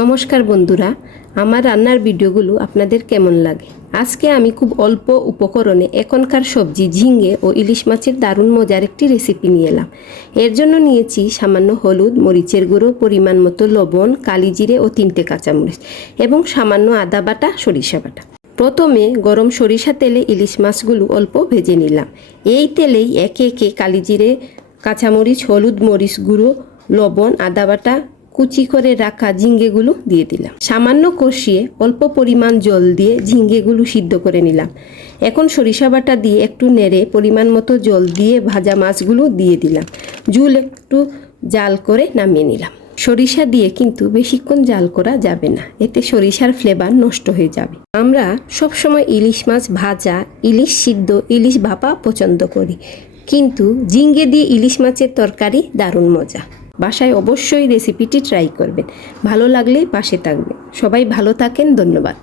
নমস্কার বন্ধুরা, আমার রান্নার ভিডিওগুলো আপনাদের কেমন লাগে? আজকে আমি খুব অল্প উপকরণে এখনকার সবজি ঝিঙে ও ইলিশ মাছের দারুণ মজার একটি রেসিপি নিয়ে এলাম। এর জন্য নিয়েছি সামান্য হলুদ, মরিচের গুঁড়ো, পরিমাণ মতো লবণ, কালি জিরে ও 3টে কাঁচামরিচ এবং সামান্য আদা বাটা, সরিষা বাটা। প্রথমে গরম সরিষা তেলে ইলিশ মাছগুলো অল্প ভেজে নিলাম। এই তেলেই একে একে কালি জিরে, কাঁচামরিচ, হলুদ, মরিচ গুঁড়ো, লবণ, আদা বাটা, কুচি করে রাখা ঝিঙ্গেগুলো দিয়ে দিলাম। সামান্য কষিয়ে অল্প পরিমাণ জল দিয়ে ঝিঙ্গেগুলো সিদ্ধ করে নিলাম। এখন সরিষা বাটা দিয়ে একটু নেড়ে পরিমাণ মতো জল দিয়ে ভাজা মাছগুলো দিয়ে দিলাম। ঝোল একটু জাল করে নামিয়ে নিলাম। সরিষা দিয়ে কিন্তু বেশিক্ষণ জাল করা যাবে না, এতে সরিষার ফ্লেভার নষ্ট হয়ে যাবে। আমরা সবসময় ইলিশ মাছ ভাজা, ইলিশ সিদ্ধ, ইলিশ ভাপা পছন্দ করি, কিন্তু ঝিঙ্গে দিয়ে ইলিশ মাছের তরকারি দারুণ মজা। বাসায় অবশ্যই রেসিপিটি ট্রাই করবেন। ভালো লাগলে পাশে থাকবেন। সবাই ভালো থাকেন। ধন্যবাদ।